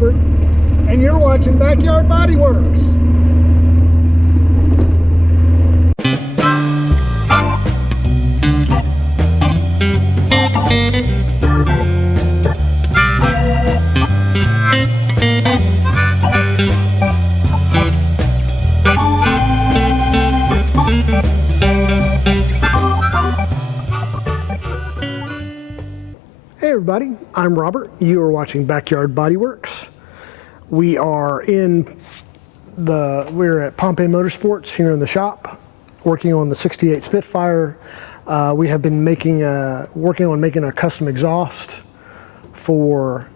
Robert, and you're watching Backyard BodyWorks. Hey everybody, I'm Robert. You are watching Backyard BodyWorks. We're at Pompey Motorsports here in the shop, working on the '68 Spitfire. We have been working on making a custom exhaust for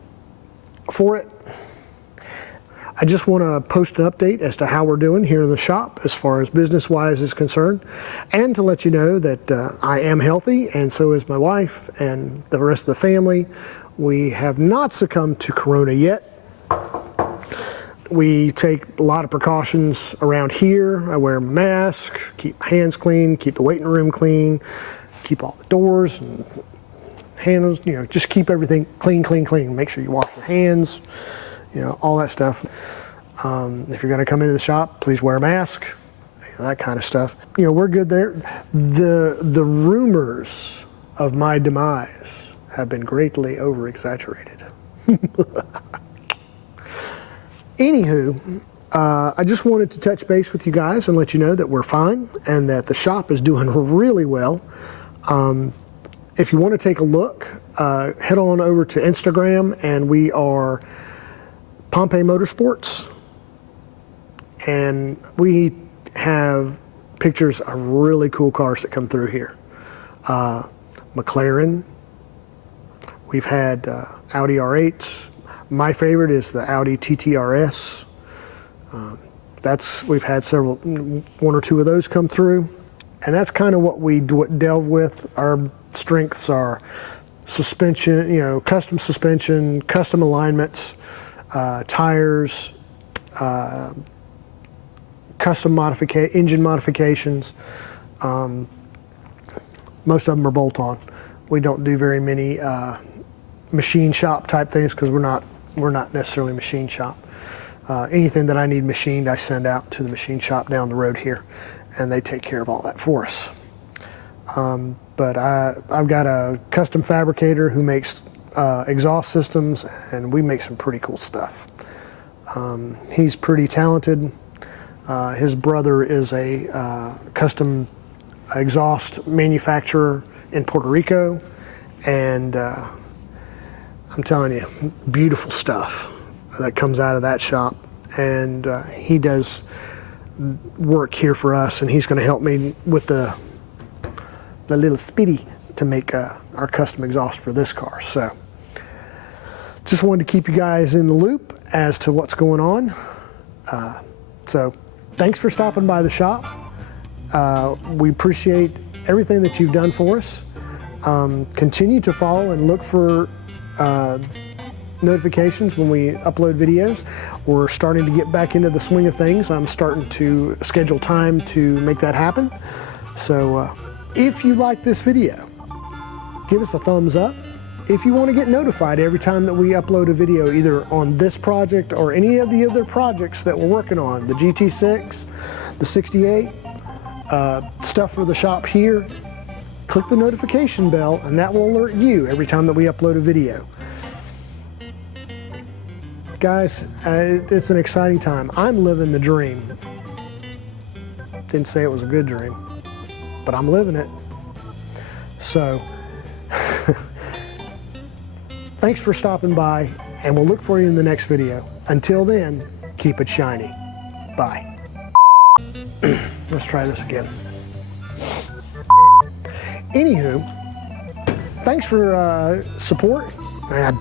it. I just want to post an update as to how we're doing here in the shop as far as business-wise is concerned, and to let you know that I am healthy, and so is my wife and the rest of the family. We have not succumbed to Corona yet. We take a lot of precautions around here. I wear a mask, keep my hands clean, keep the waiting room clean, keep all the doors and handles, just keep everything clean. Make sure you wash your hands. All that stuff. If you're going to come into the shop, please wear a mask, that kind of stuff. We're good there. The rumors of my demise have been greatly over-exaggerated. Anywho, I just wanted to touch base with you guys and let you know that we're fine and that the shop is doing really well. If you want to take a look, head on over to Instagram, and we are Pompey Motorsports, and we have pictures of really cool cars that come through here. McLaren, we've had Audi R8s. My favorite is the Audi TTRS. We've had one or two of those come through, and that's kind of what we delve with. Our strengths are suspension, custom suspension, custom alignments, tires, custom engine modifications. Most of them are bolt-on. We don't do very many machine shop type things because we're not necessarily machine shop. Anything that I need machined, I send out to the machine shop down the road here, and they take care of all that for us. But I've got a custom fabricator who makes exhaust systems, and we make some pretty cool stuff. He's pretty talented. His brother is a custom exhaust manufacturer in Puerto Rico, and I'm telling you, beautiful stuff that comes out of that shop. And he does work here for us, and he's going to help me with the little spitty to make our custom exhaust for this car. So just wanted to keep you guys in the loop as to what's going on. So thanks for stopping by the shop. We appreciate everything that you've done for us. Continue to follow and look for notifications when we upload videos. We're starting to get back into the swing of things. I'm starting to schedule time to make that happen. So if you like this video, give us a thumbs up. If you want to get notified every time that we upload a video, either on this project or any of the other projects that we're working on, the GT6, the '68, stuff for the shop here, click the notification bell, and that will alert you every time that we upload a video. Guys, it's an exciting time. I'm living the dream. Didn't say it was a good dream, but I'm living it. So, thanks for stopping by, and we'll look for you in the next video. Until then, keep it shiny. Bye. Let's try this again. Anywho, thanks for support. Hey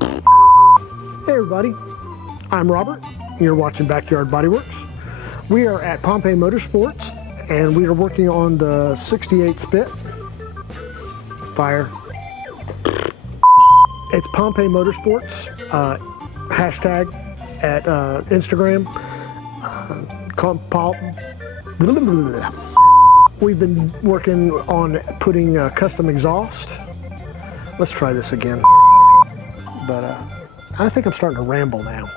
everybody, I'm Robert. You're watching Backyard BodyWorks. We are at Pompey Motorsports, and we are working on the '68 Spitfire. It's Pompey Motorsports, hashtag at Instagram. We've been working on putting custom exhaust. Let's try this again. But I think I'm starting to ramble now.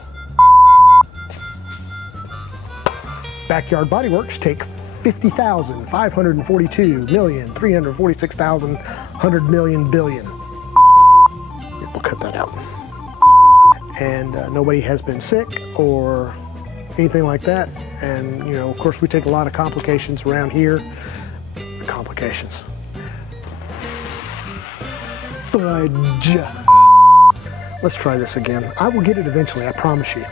Backyard BodyWorks take 50,542,346,100 billion. We'll cut that out. And nobody has been sick or anything like that. And you know, of course, we take a lot of complications around here. Complications. Fudge. Let's try this again. I will get it eventually, I promise you.